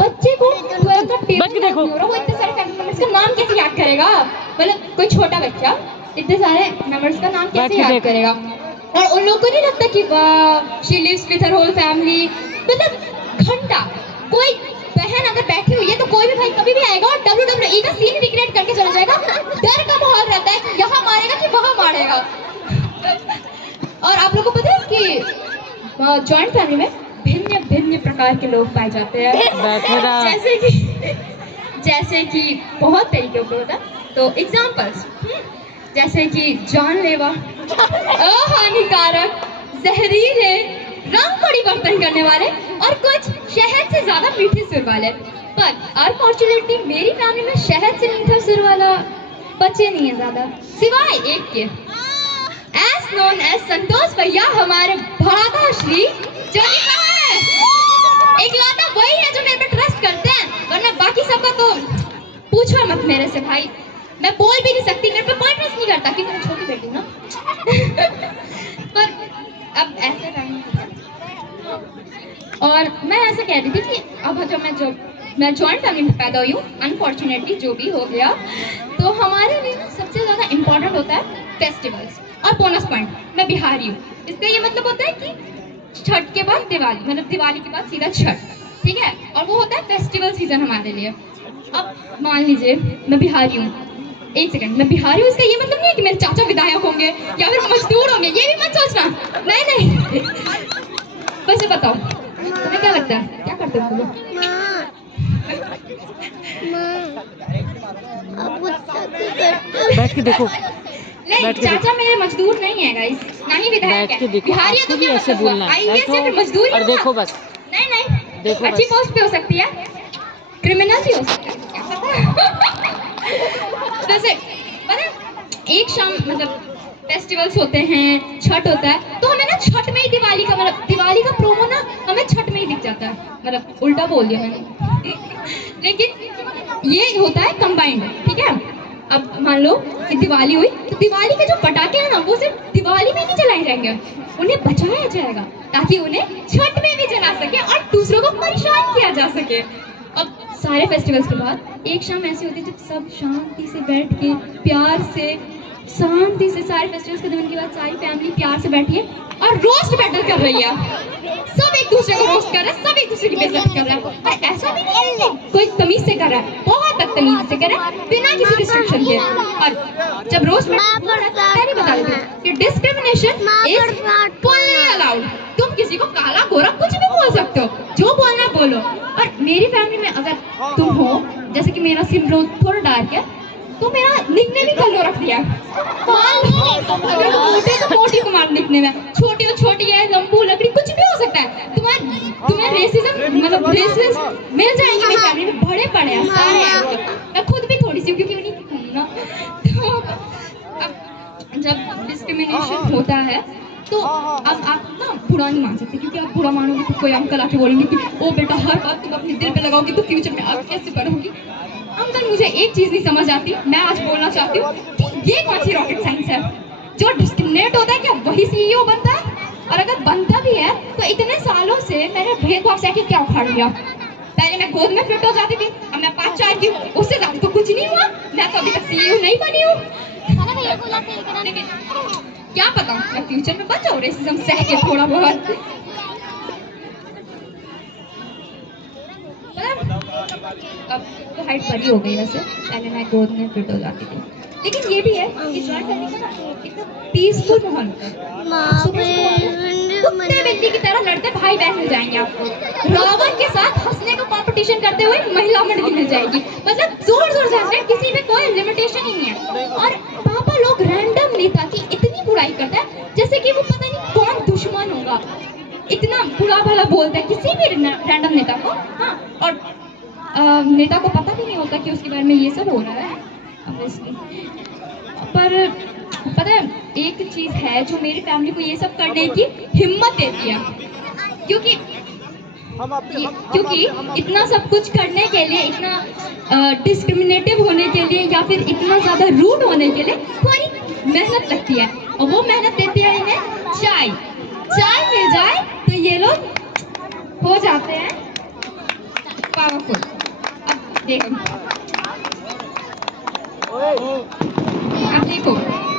बच्चे को 12 का पेपर देखो, वो इतने सारे फैमिली मेंबर्स का नाम कैसे याद करेगा? मतलब कोई छोटा बच्चा इतने सारे मेंबर्स का नाम कैसे याद करेगा? और उन लोगों को नहीं लगता कि वाह she lives with her whole family. मतलब घंटा कोई बहन अगर बैठी हुई है तो कोई भी भाई कभी भी आएगा और WWE का सीन रिक्रिएट करके चला जाएगा। डर का माहौल रहता है, यहाँ मारेगा कि वहाँ मारेगा। और आप लोगों को पता है कि जॉइंट फैमिली में भिन्न भिन्न प्रकार के लोग पाए जाते हैं। जैसे कि बहुत तरीके के होता है। तो एग्जाम्पल्स जैसे कि जानलेवा, अहानिकारक, जहरीले, रंग परिवर्तन करने वाले और कुछ शहद से ज्यादा मीठे सुर वाले। पर अनफॉर्चुनेटली मेरी फैमिली में शहद से मीठा सुर वाला बच्चे नहीं है ज्यादा, सिवाय एक के। एज नोन एज संतोष भैया, हमारे भ्राताश्री जो कहाँ है? इकलौता वही है जो मेरे पे ट्रस्ट करते हैं, वरना बाकी सबका तो पूछो मत मेरे से भाई। मैं बोल भी नहीं सकती, मेरे पे कोई ट्रस्ट नहीं करता क्योंकि मैं छोटी बेटी हूँ ना। पर अब ऐसे नहीं। और मैं ऐसा कह रही थी कि अब जब मैं जॉइंट फैमिली में पैदा हुई हूँ, अनफॉर्चुनेटली जो भी हो गया, तो हमारे लिए ना सबसे ज़्यादा इम्पोर्टेंट होता है फेस्टिवल्स। और बोनस पॉइंट, मैं बिहारी हूँ, इसका ये मतलब होता है कि छठ के बाद दिवाली, मतलब दिवाली के बाद सीधा छठ, ठीक है? और वो होता है फेस्टिवल सीजन हमारे लिए। अब मान लीजिए मैं बिहारी हूँ, एक सेकंड, मैं बिहारी हूँ इसका ये मतलब नहीं है कि मेरे चाचा विधायक होंगे या फिर मजदूर होंगे, ये भी मत सोचना। नहीं बस ये बताओ तुम्हें क्या लगता है, क्या करते हो लोग? बैठ के देखो, नहीं चाचा मेरे मजदूर नहीं है गाइस, ना ही विधायक है। बिहारी है तो क्या ऐसे बोलना है? आईएएस या फिर मजदूर ही और देखो बस, नहीं देखो अच्छी पोस्ट पे हो सकती है, क्रिमिनल भी हो सकता है। जैसे पता एक शाम मतलब फेस्टिवल्स होते हैं, छठ होता है, तो हमें ना छठ में ही दिवाली का मतलब दिवाली का प्रोमो ना हमें छठ में ही दिख जाता है। मतलब उल्टा बोल दिया मैंने। लेकिन ये होता है कंबाइंड, ठीक है? अब मान लो कि दिवाली हुई तो दिवाली के जो पटाखे हैं ना वो सिर्फ दिवाली में नहीं जलाए जाएंगे, उन्हें बचाया जाएगा ताकि उन्हें छठ में भी जला सके और दूसरों को परेशान किया जा सके। अब सारे फेस्टिवल्स के बाद एक शाम ऐसी होती है जब सब शांति से बैठ के प्यार से शांति से, सारे फेस्टिवल्स खत्म होने के बाद सारी फैमिली प्यार से बैठी है और रोस्ट बैटल कर रही है। सब एक दूसरे को रोस्ट कर रहे हैं, सब एक दूसरे की बेइज्जती कर रहे हैं। और ऐसा भी नहीं है कोई तमीज से कर रहा है, बहुत बदतमीजी से कर रहा है बिना किसी रिस्ट्रिक्शन के। और जब रोस्ट पहले बता देती हूँ कि डिस्क्रिमिनेशन इज फुल्ली अलाउड। तुम किसी को काला गोरा कुछ भी बोल सकते हो, जो बोलना है बोलो। और मेरी फैमिली में अगर तुम हो, जैसे कि मेरा सिमरो थोड़ा डार्क है, तो मेरा निकनेम ही कल्लो रख दिया। अगर मोटे तो मोटी कुमार निकनेम है, छोटी तो छोटी है, लंबू लकड़ी कुछ भी हो सकता है। तुम्हें रेसिज्म मतलब रेसिस्ट मिल जाएंगे मेरी फैमिली में, बड़े बड़े हैं सारे हैं। मैं खुद भी थोड़ी सी क्योंकि उन्हीं की हूँ ना। तो अब जब डिस्क्रिमिनेशन होता है तो अब आप ना बुरा नहीं मान सकते, क्योंकि आप बुरा मानोगे तो कोई अंकल आके बोलेंगे कि ओ बेटा हर बात तुम अपने दिल पे लगाओगी तो फ्यूचर में आप कैसे पढ़ोगी। अंकल मुझे एक चीज नहीं समझ आती, मैं आज बोलना चाहती हूँ कि ये कौन सी रॉकेट साइंस है? जो डिस्क्रिमिनेट होता है क्या वही सीईओ बनता है? और अगर बनता भी है तो इतने सालों से मैंने भेदभाव से क्या उखाड़ लिया? पहले मैं गोद में फिट हो जाती थी, अब मैं 5-4 की, उससे ज्यादा तो कुछ नहीं हुआ। मैं तो अभी तक सीईओ नहीं बनी हूँ, लेकिन क्या पता मैं फ्यूचर में बन जाऊँ रेसिज्म सह के थोड़ा बहुत। अब तो हाइट बड़ी हो गई वैसे, पहले मैं गोद में फिट हो जाती थी। लेकिन ये भी है कि जॉइंट फैमिली का एकदम पीसफुल माहौल होता है। कुत्ते बिल्ली की तरह लड़ते भाई बहन मिल जाएंगे आपको। रावण के साथ हंसने का कंपटीशन करते हुए महिला मंडली मिल जाएगी। मतलब जोर जोर से हंसने, किसी में कोई लिमिटेशन ही नहीं है। और पापा लोग रैंडम नेता की इतनी बुराई करते हैं जैसे कि वो पता नहीं कौन दुश्मन होगा, इतना बुरा भला बोलता है किसी भी रैंडम नेता को। हाँ, और नेता को पता भी नहीं होता कि उसके बारे में ये सब हो रहा है ऑब्वियसली। पर पता है एक चीज है जो मेरी फैमिली को ये सब करने की हिम्मत देती है, क्योंकि इतना सब कुछ करने के लिए, इतना डिस्क्रिमिनेटिव होने के लिए या फिर इतना ज्यादा रूड होने के लिए थोड़ी मेहनत लगती है। और वो मेहनत देती है इन्हें चाय मिल जाए तो ये लोग हो जाते हैं पावरफुल। अब देखो,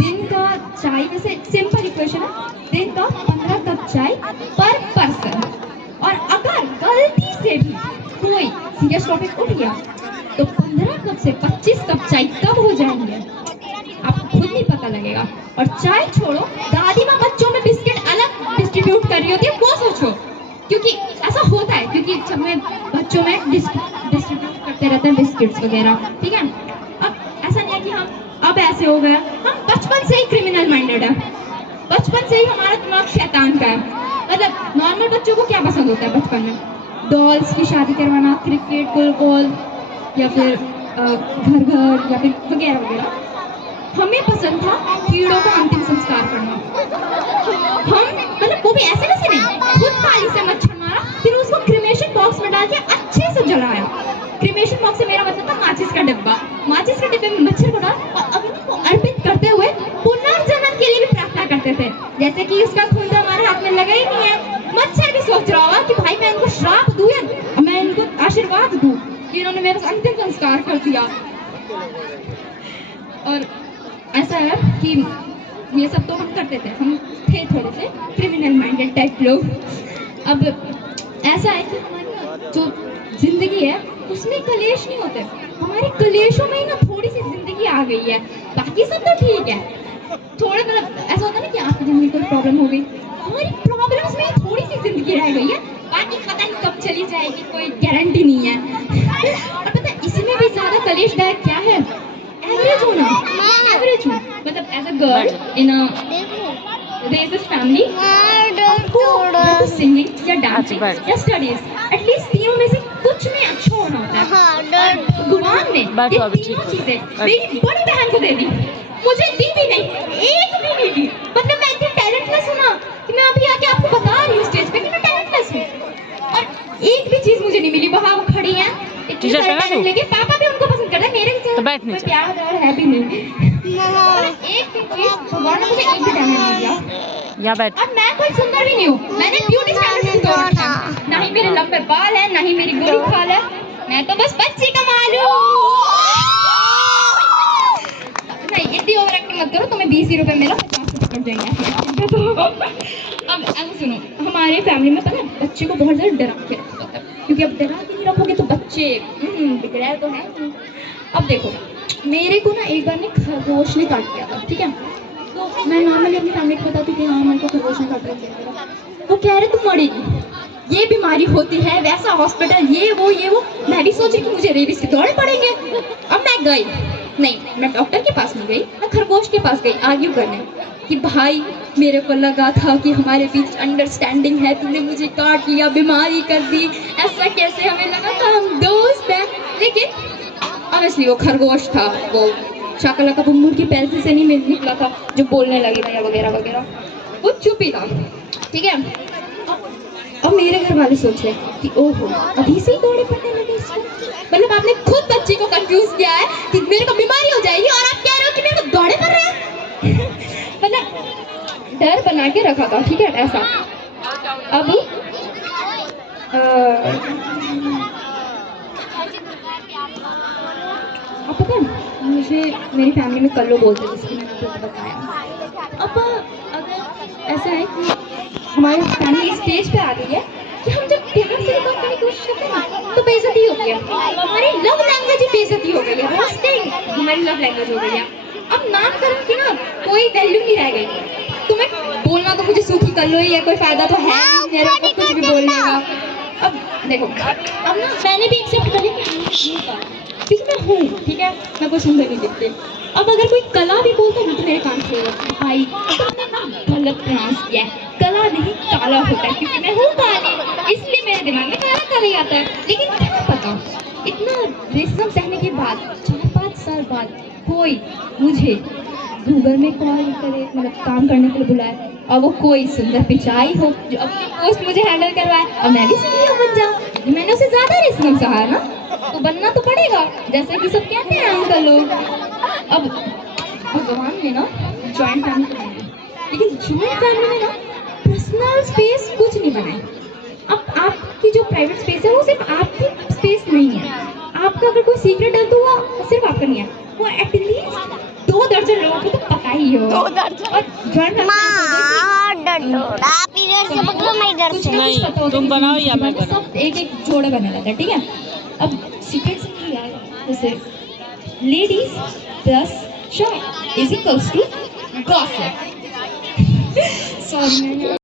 दिन का चाय, वैसे सिंपल इक्वेशन है, दिन का 15 कप चाय पर पर्सन, और अगर गलती से भी कोई सीरियस टॉपिक उठ गया तो 15 कप से 25 कप चाय कब हो जाएंगे आपको खुद नहीं पता लगेगा। और चाय छोड़ो, दादी माँ बच्चों में बिस्किट अलग डिस्ट्रीब्यूट कर रही होती है, वो सोचो, क्योंकि ऐसा होता है, क्योंकि सब में बच्चों में डिस्ट्रीब्यूट करते रहते हैं बिस्किट्स वगैरह, ठीक है। अब ऐसा नहीं है कि हम अब ऐसे हो गया, हम बचपन से ही क्रिमिनल माइंडेड है, बचपन से ही हमारा दिमाग शैतान का है। मतलब नॉर्मल बच्चों को क्या पसंद होता है बचपन में? डॉल्स की शादी करवाना, क्रिकेट, फुटबॉल, या फिर घर घर, या फिर वगैरह वगैरह। हमें पसंद था कीड़ों का अंतिम संस्कार करना। हम मतलब वो भी ऐसे वैसे नहीं, खुद ताली से मच्छर मारा, फिर उसको क्रिमेशन बॉक्स में डाल के अच्छे से जलाया। क्रिमेशन बॉक्स से मेरा मतलब था माचिस का डिब्बा, माचिस के डिब्बे में मच्छर को डाल और अग्नि को अर्पित करते हुए पुनर्जन्म के लिए भी प्रार्थना करते थे, जैसे कि उसका खून तो हमारे हाथ में लगा ही नहीं है। मच्छर भी सोच रहा होगा कि भाई मैं इनको श्राप दूं या मैं इनको आशीर्वाद दूं कि इन्होंने मेरा अंतिम संस्कार कर दिया। और ऐसा है कि ये सब तो हम करते थे, हम थे थोड़े से क्रिमिनल माइंडेड टाइप लोग। अब ऐसा है कि हमारी जो जिंदगी है उसमें कलेश नहीं होते, हमारे कलेशों में ही ना थोड़ी सी जिंदगी आ गई है, बाकी सब तो ठीक है। थोड़े मतलब ऐसा होता है ना कि आपकी जिंदगी कोई प्रॉब्लम हो गई, हमारी प्रॉब्लम्स में थोड़ी सी जिंदगी रह गई है, बाकी पता नहीं कब चली जाएगी, कोई गारंटी नहीं है। और पता है इसमें भी ज्यादा कलेशदायक क्या है? एवरेज होना, एवरेज होना। मतलब as a girl in a racist family, singing या डांसिंग या स्टडीज, एटलीस्ट तीनों में से कुछ में अच्छा होना होता है। और भगवान ने ये तीनों चीजें मेरी बड़ी बहन को दे दी, मुझे दी भी नहीं, एक भी नहीं दी। मतलब मैं इतनी टैलेंटलेस हूँ ना कि मैं अभी आके आपको बता रही हूँ स्टेज पे कि मैं टैलेंटलेस हूँ, और एक भी चीज मुझे नहीं मिली। वहाँ वो खड़ी हैं इतने सारे टैलेंट लेके, पापा भी उनको पसंद करते हैं, मेरे से कोई प्यार व्यार है भी नहीं। एक भी चीज भगवान ने मुझे एक भी टैलेंट नहीं दिया। यहाँ बैठ। अब मैं कोई सुंदर भी नहीं हूँ, मैंने ब्यूटी स्टैंडर्ड से तोड़ रखा है, ना ही मेरे लब पे बाल है, ना ही मेरी गोरी खाल है, मैं तो बस बच्ची का मालूम। नहीं इतनी ओवर एक्टिंग मत करो, तुम्हें 20 रुपए मिला, 50 रुपए कट जाएंगे। तो अब ऐसा सुनो, हमारे फैमिली में पता है बच्चे को बहुत ज्यादा डरा के रखा होता है, क्योंकि अब डरा के नहीं रखोगे तो बच्चे बिगड़े तो है। अब देखो मेरे को ना एक बार ने खरगोश ने काट दिया था, ठीक है, तो मैं नॉर्मली अपनी फैमिली को बताती थी हाँ मेरे को खरगोश ने काट दिया, वो कह रहे तुम मरेगी, ये बीमारी होती है, वैसा हॉस्पिटल, ये वो। मैं भी सोची कि मुझे रेबीज के दौरे पड़ेंगे। अब मैं गई नहीं, मैं डॉक्टर के पास नहीं गई, मैं खरगोश के पास गई आर्ग्यू करने कि भाई मेरे को लगा था कि हमारे बीच अंडरस्टैंडिंग है, तुमने मुझे काट लिया, बीमारी कर दी, ऐसा कैसे? हमें लगा था हम दोस्त हैं, लेकिन ऑब्वियसली वो खरगोश था, वो शाकला का बुम्बुर की पैसे से नहीं निकला था जो बोलने लगेगा या वगैरह वगैरह, वो चुप ही था, ठीक है। अब मेरे घर वाले सोच रहे कि ओहो अभी से ही दौड़े पड़ने लगे इसको, मतलब आपने खुद बच्ची को कंफ्यूज किया है कि मेरे को बीमारी हो जाएगी और आप कह रहे हो कि मेरे को दौड़े पड़ रहे हैं। मतलब डर बना के रखा था, ठीक है ऐसा। अब आप पता है मुझे मेरी फैमिली में कल्लो बोलते हैं, जिसकी मैंने आपको बताया। अब अगर ऐसा है कि हमारी फैमिली स्टेज पे आ गई है कि हम जब प्यार से बात करने की कोशिश करते हैं ना तो बेइज्जती होती है, हमारी लव लैंग्वेज ही बेइज्जती हो गई है, रोस्टिंग हमारी लव लैंग्वेज हो गई है। अब नामकरण की ना कोई वैल्यू नहीं रह गई, तुम्हें बोलना तो मुझे सूखी कर लो या कोई फायदा तो है नहीं मेरे को कुछ भी बोलने का। अब देखो अब ना मैंने भी एक्सेप्ट कर लिया क्योंकि मैं हूँ, ठीक है, मैं कोई सुंदर नहीं दिखती। अब अगर कोई कला भी बोलता है ना तो मेरे कान खोल जाते हैं, भाई तुमने ना गलत प्रोनाउंस किया है, कला नहीं काला होता है, क्योंकि मैं हूँ काली इसलिए मेरे दिमाग में काला काला ही आता है। लेकिन क्या पता इतना रेसिज्म सहने के बाद 4-5 साल बाद कोई मुझे गूगल में कॉल करे, मतलब काम करने के लिए बुलाए, और वो कोई सुंदर पिचाई हो जो अपनी पोस्ट मुझे हैंडल करवाए और मैं भी सीईओ बन जाऊँ। मैंने उसे ज़्यादा रेसिज्म सहा है ना, तो बनना तो पड़ेगा, जैसे कि सब कहते हैं अंकल लोग। अब भगवान ने ना जॉइंट फैमिली बनाई, लेकिन जॉइंट फैमिली में ना पर्सनल स्पेस कुछ नहीं बनाई। अब आपकी जो प्राइवेट स्पेस है वो सिर्फ आपकी स्पेस नहीं जॉइंट आप इधर से पकड़ो, मैं इधर से। नहीं, तुम बनाओ या मैं बनाऊं? सब एक एक जोड़ा बना रहता है, ठीक है। अब सीक्रेट से यार, जैसे ladies plus short is equals to gossip. Sorry